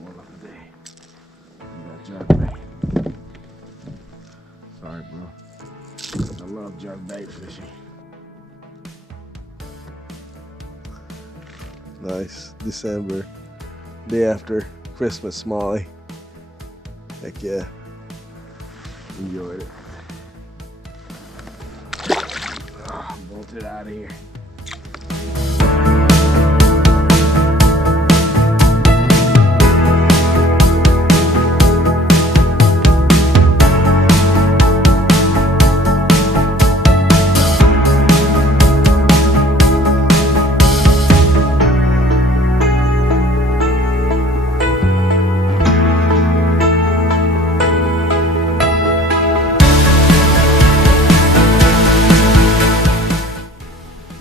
one of the day. Got jerkbait. Sorry, bro. I love jerkbait fishing. Nice December, day after Christmas smallie. Heck yeah. Enjoyed it. Bolted out of here.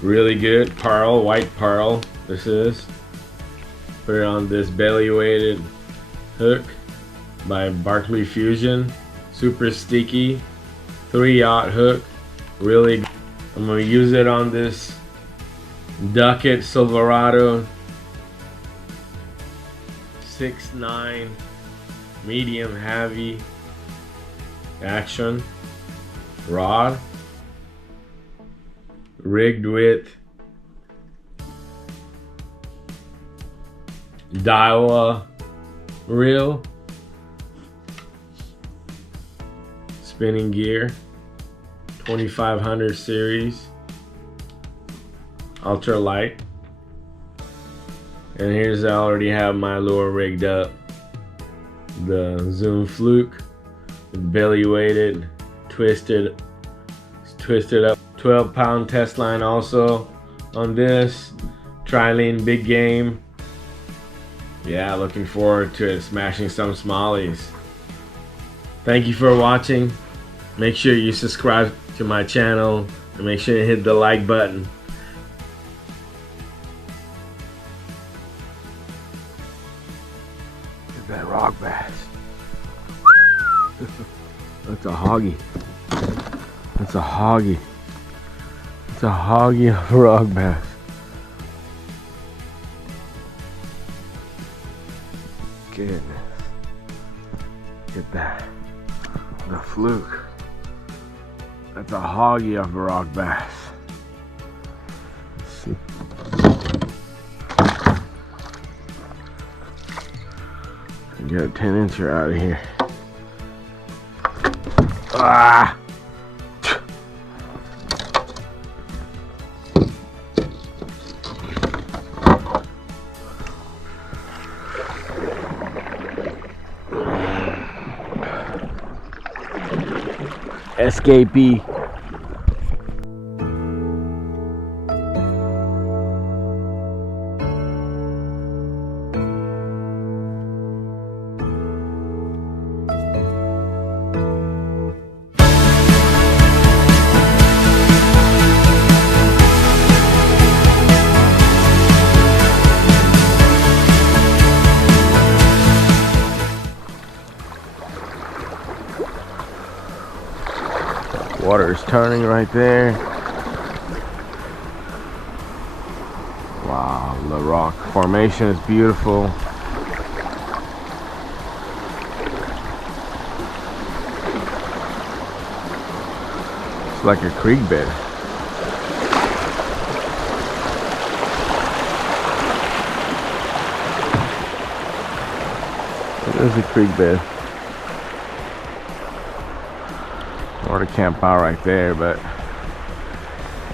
Really good pearl, white pearl. This is. Put it on this belly weighted hook by Barkley Fusion. Super sticky, 3/0 hook. Really good. I'm gonna use it on this Duckett Silverado 6'9" medium heavy action rod. Rigged with Daiwa reel, spinning gear, 2500 series, ultra light. And here's, I already have my lure rigged up, the Zoom Fluke, belly weighted, twisted up 12-pound test line also on this Trilene big game. Yeah, looking forward to it, smashing some smallies. Thank you for watching. Make sure you subscribe to my channel and make sure you hit the like button. Look at that rock bass. That's a hoggy. That's a hoggy. It's a hoggy of a rock bass. Goodness. Look at that. The fluke. That's a hoggy of a rock bass. Let's see. Get a 10-incher out of here. Ah! Escapee. Water is turning right there. Wow, the rock formation is beautiful. It's like a creek bed. It is a creek bed. Or to camp out right there, but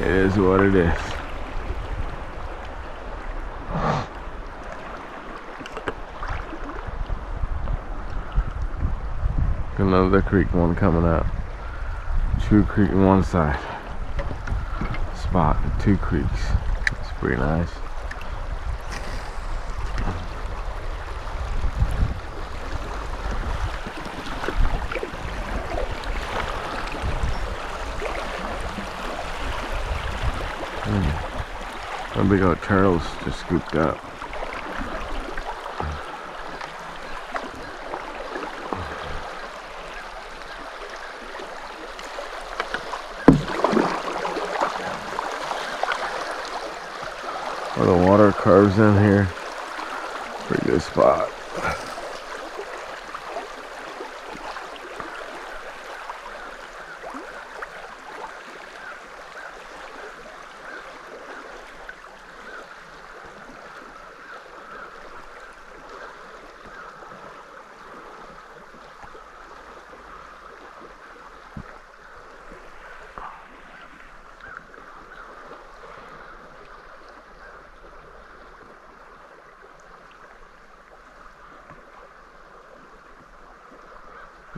it is what it is. Another creek one coming up. Two creek on one side. Spot, two creeks. It's pretty nice. Some big old turtles just scooped up. Where the water curves in here. Pretty good spot.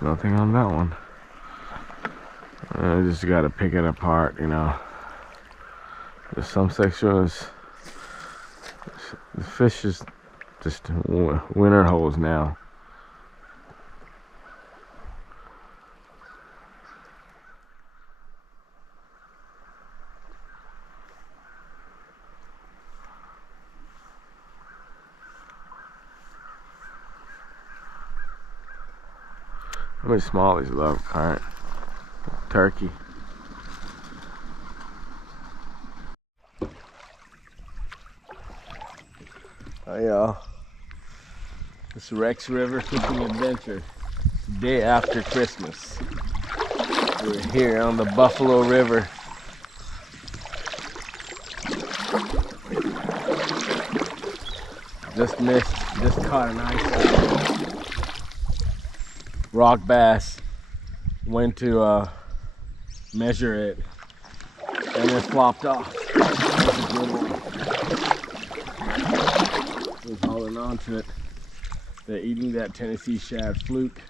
Nothing on that one. I just gotta pick it apart, you know. There's some sections, the fish is just winter holes now. How many smallies love current? Turkey. Hi y'all. This Rex River fishing adventure. It's the day after Christmas. We're here on the Buffalo River. Just caught a nice rock bass. Went to measure it and it flopped off. That's a good one. Was hauling onto it. They're eating that Tennessee shad fluke.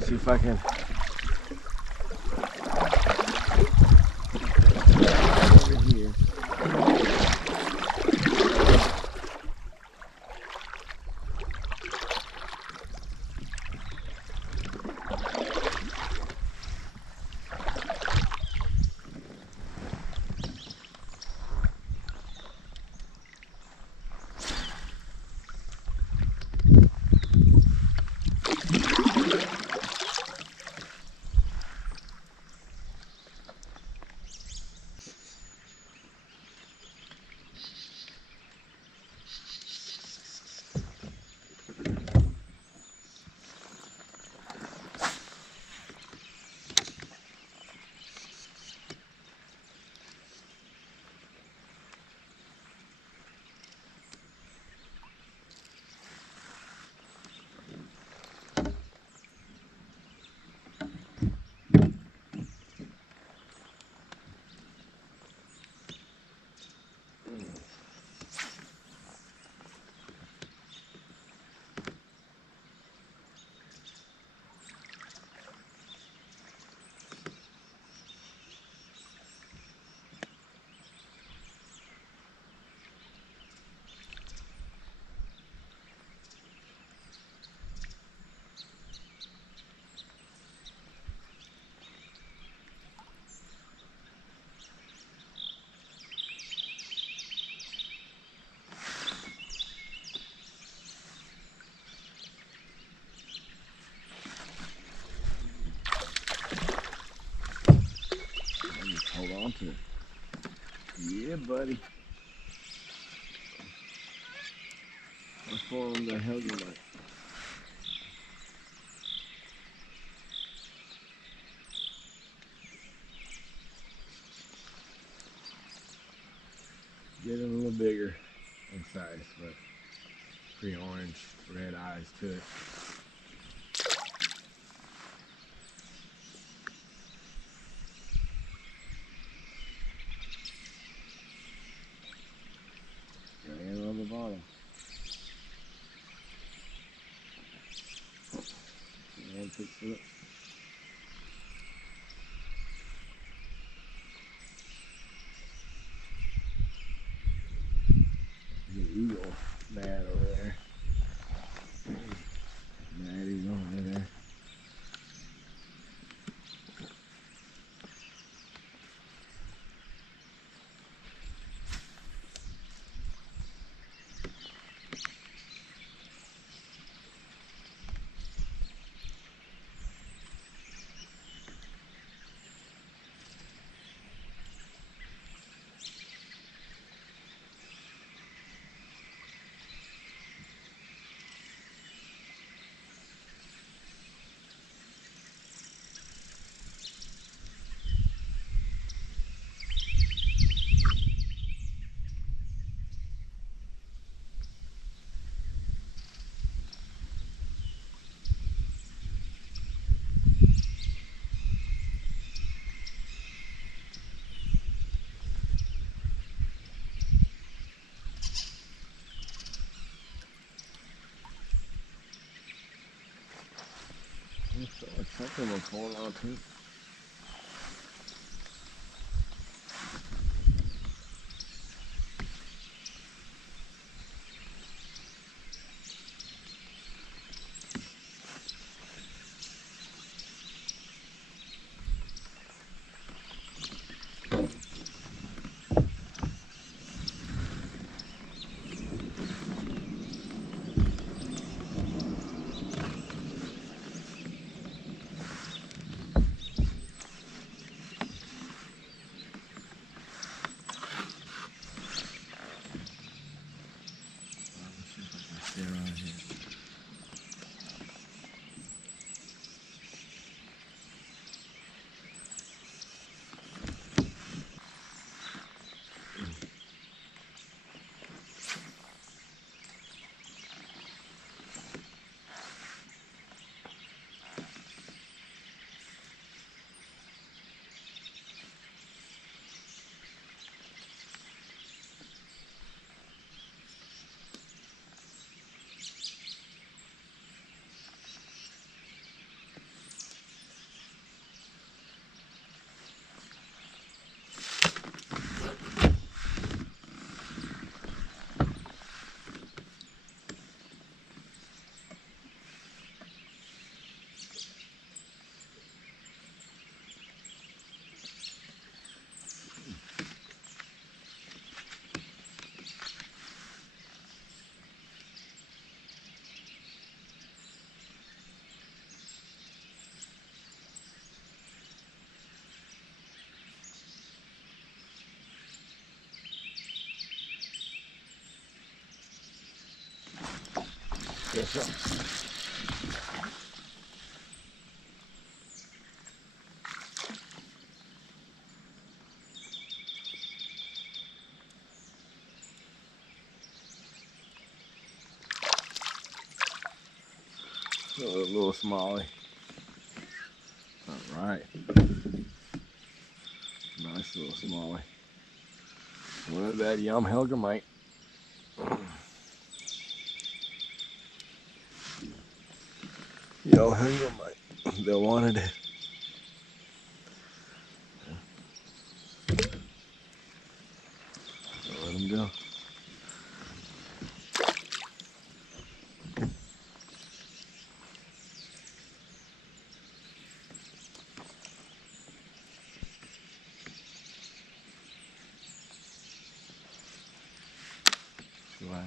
See if I can over here. Hold on to it. Yeah, buddy. What form the hell you like? Getting a little bigger in size, but pretty orange, red eyes to it. Right on the bottom. And picks it up. The eagle mad over there. Mad eagle over there. Something was falling on too. Stay around here. Yes, sir. A little smallie. All right. Nice little smallie. One of that yum Helgamite. Yo, Helgamite. They wanted it. Let him go. Wow.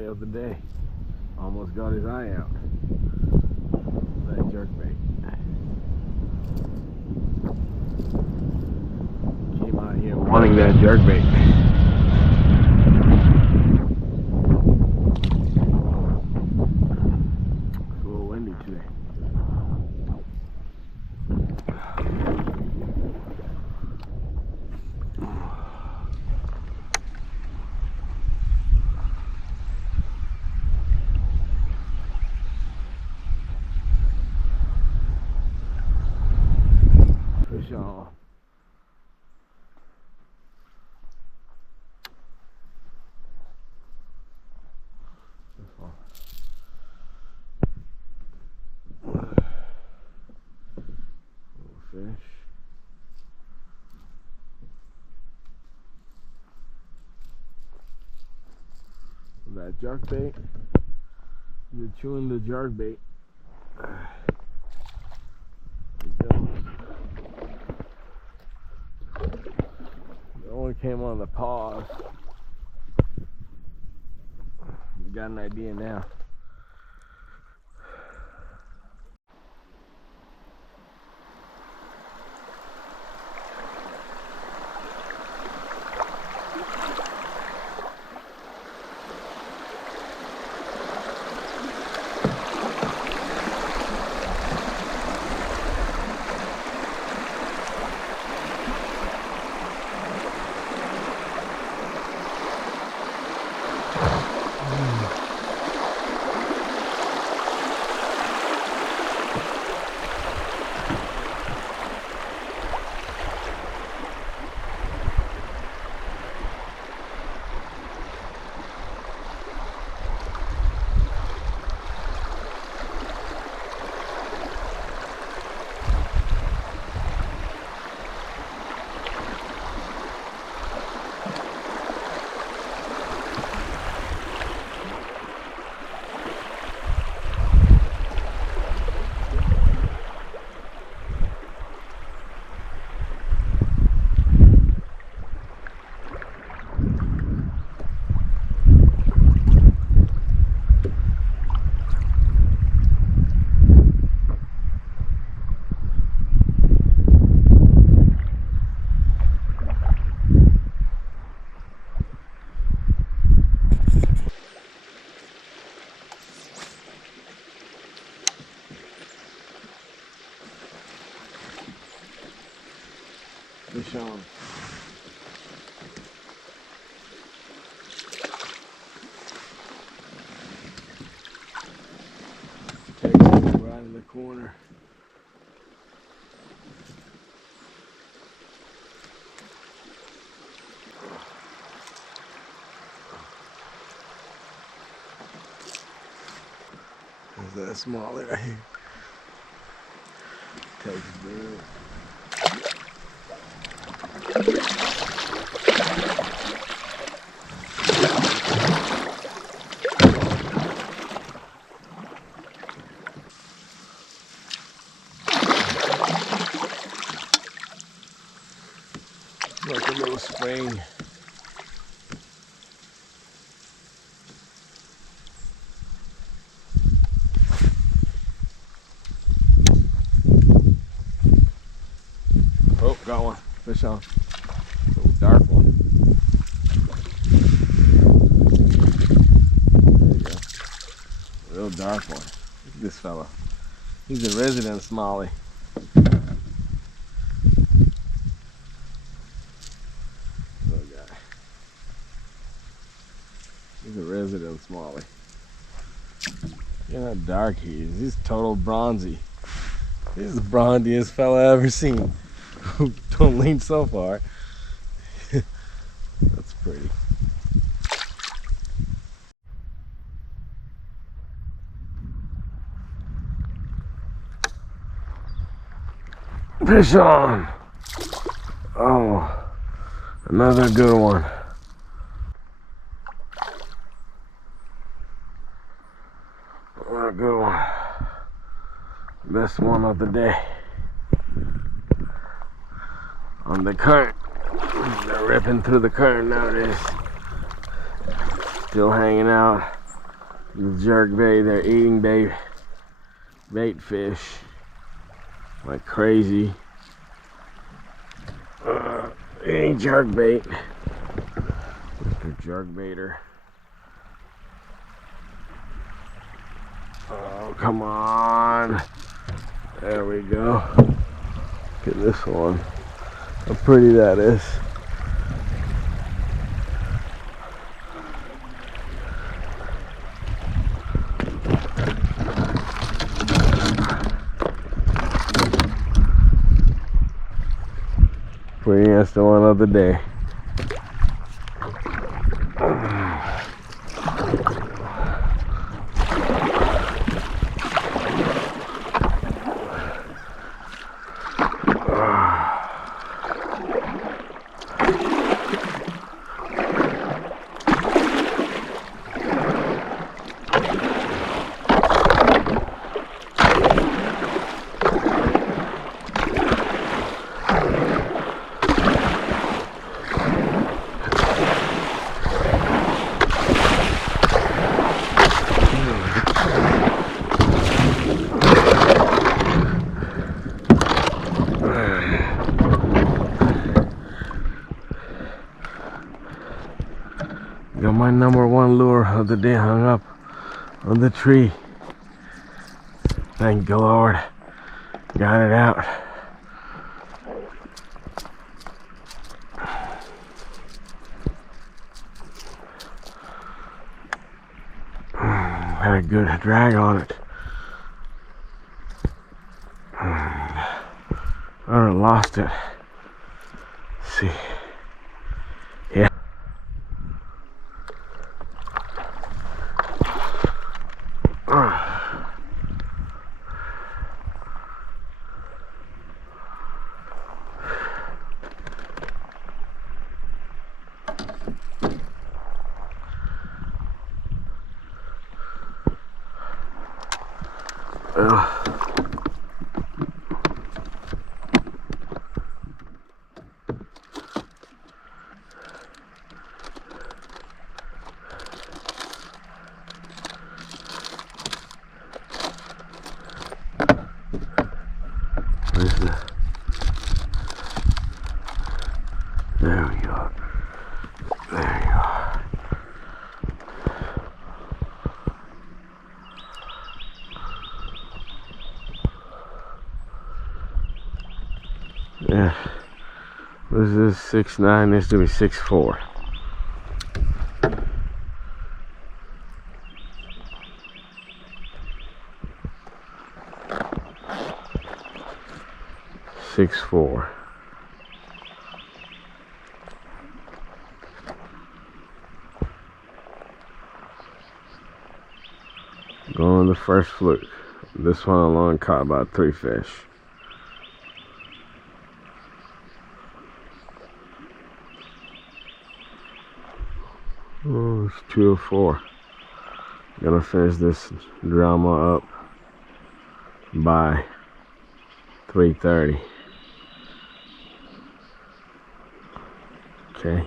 smallie of the day. Almost got his eye out. That jerkbait. Came out here wanting that jerkbait. It's a little windy today. Fish on. Fish. That jerkbait. They're chewing the jerkbait. There you go. The one came on the pause. You got an idea now. Fish on. Take it right in the corner. There's that smaller right here. Takes good. Like a little spring. Oh, got one. Fish on. Little dark one. There you go. Real dark one. Look at this fella. He's a resident smallie. Little guy. He's a resident smallie. Look how dark he is. He's total bronzy. He's the bronziest fella I ever seen. Don't lean so far. That's pretty. Fish on! Oh, another good one. What a good one. Best one of the day. On the current. They're ripping through the current nowadays. Still hanging out. The jerkbait, they're eating bait fish like crazy. Eating jerkbait. Mr. Jerkbaiter. Oh, come on. There we go. Look at this one. How pretty that is. Prettiest one of the day. Got my number one lure of the day hung up on the tree. Thank the Lord. Got it out. Had a good drag on it. I would have lost it. Let's see. Yeah. Where's the... There we go. There you are. Yeah. This is 6'9", this to be 6'4". Going the first fluke. This one alone caught about 3 fish. Oh, it's 2:04. Gonna finish this drama up by 3:30. Okay.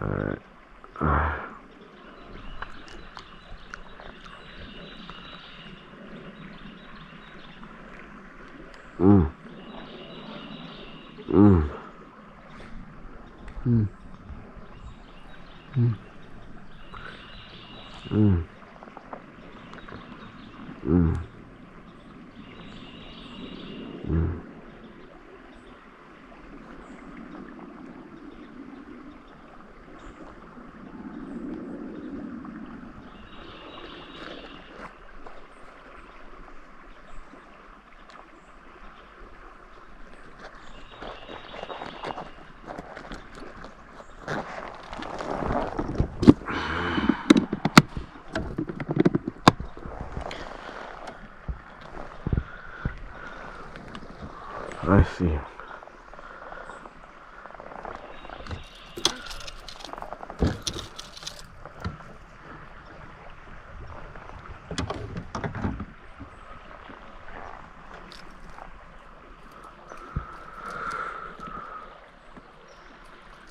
All right. Mm. Mm. Mm. Mm. Mm. Mm. Mm. I see.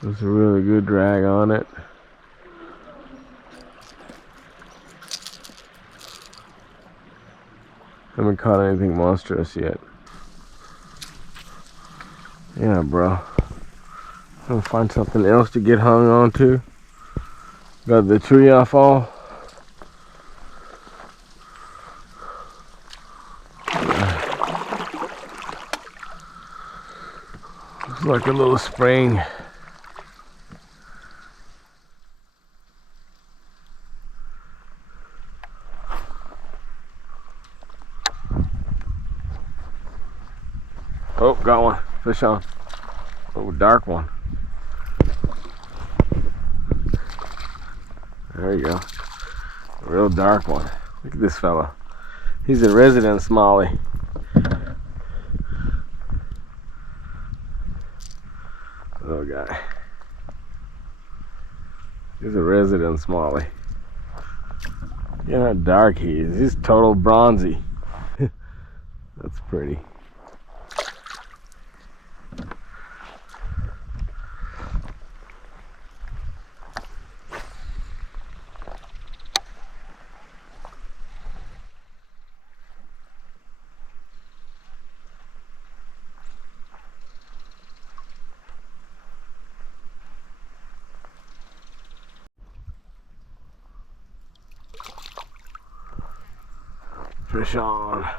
There's a really good drag on it. haven't caught anything monstrous yet. Yeah, bro. I'll find something else to get hung on to. Got the tree I fall. Looks like a little spring. Oh, got one. Fish on. Oh, dark one. There you go. A real dark one. Look at this fella. He's a resident smallie. Little guy. He's a resident smallie. You know how dark he is. He's total bronzy. That's pretty. Fish on.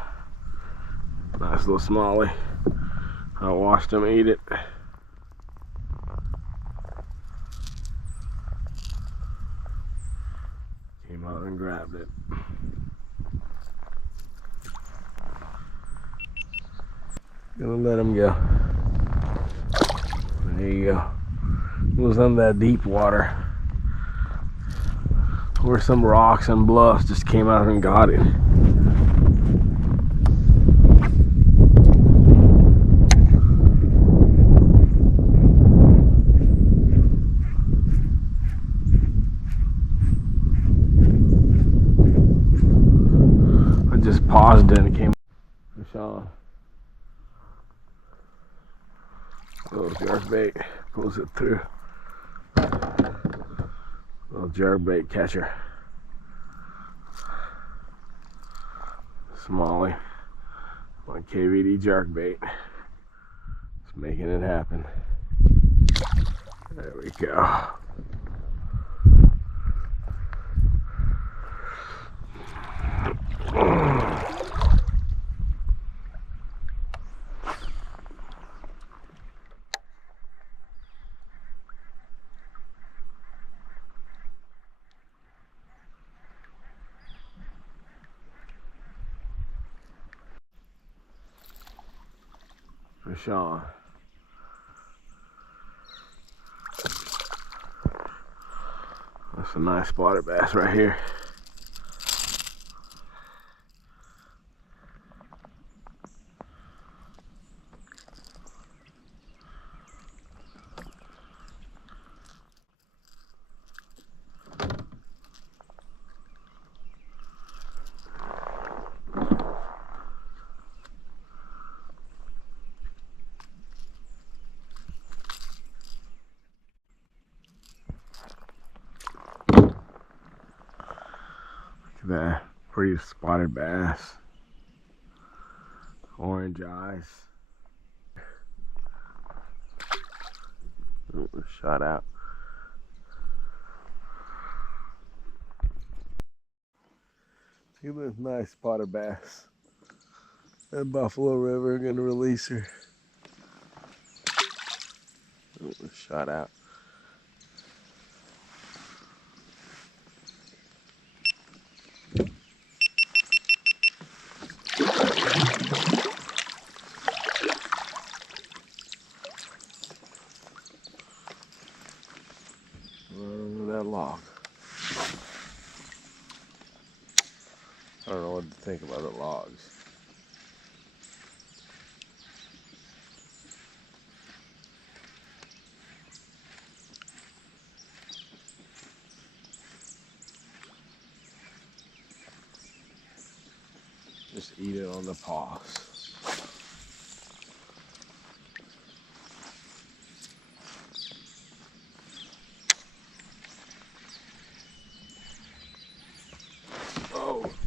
Nice little smallie. I watched him eat it. Came out and grabbed it. Gonna let him go. There you go. It was on that deep water where some rocks and bluffs just came out and got it. Paused and it came. Fish on. Little jerkbait pulls it through. Little jerkbait catcher. Smallie. My KVD jerkbait. It's making it happen. There we go. Fish on. That's a nice spotted bass right here. That pretty spotted bass. Orange eyes. Ooh, shot out. See this nice spotted bass. That Buffalo River, gonna release her. Ooh, shot out. That log. I don't know what to think about the logs. Just eat it on the paws.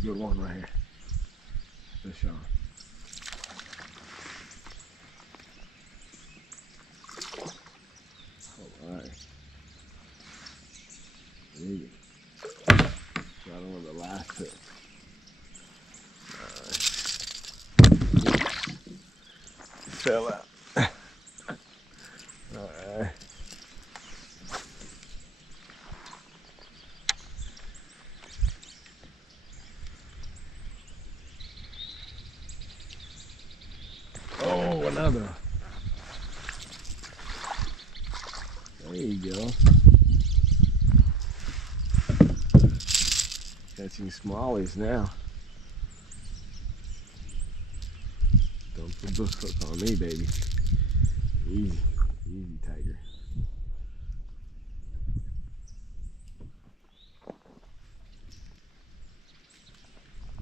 Good one right here. fish on. Alright. There you go. Got him with the last hit. Fell out. Alright. Oh, another. There you go. Catching smallies now. Don't put those hook on me, baby. Easy, easy, tiger.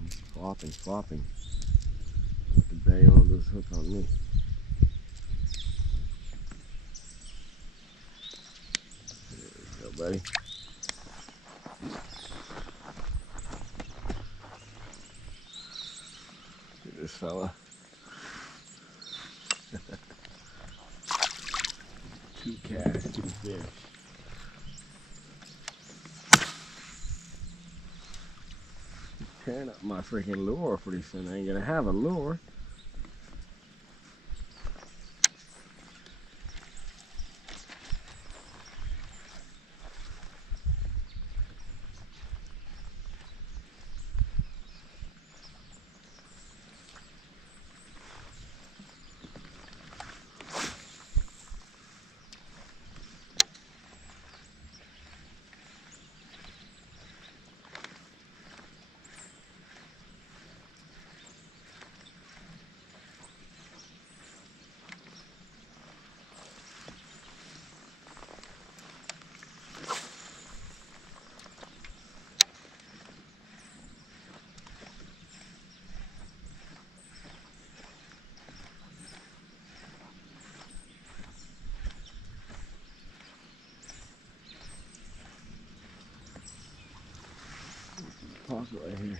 He's flopping, flopping. Put the bang on this hook on me. There you go, buddy. Look at this fella. Two casts, two fish. Tearing up my freaking lure pretty soon. I ain't gonna have a lure. Pocket right here.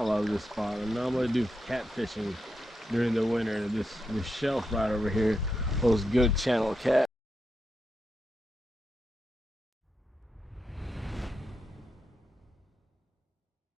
I love this spot. And now I'm gonna do catfishing during the winter. This shelf right over here holds good channel cat.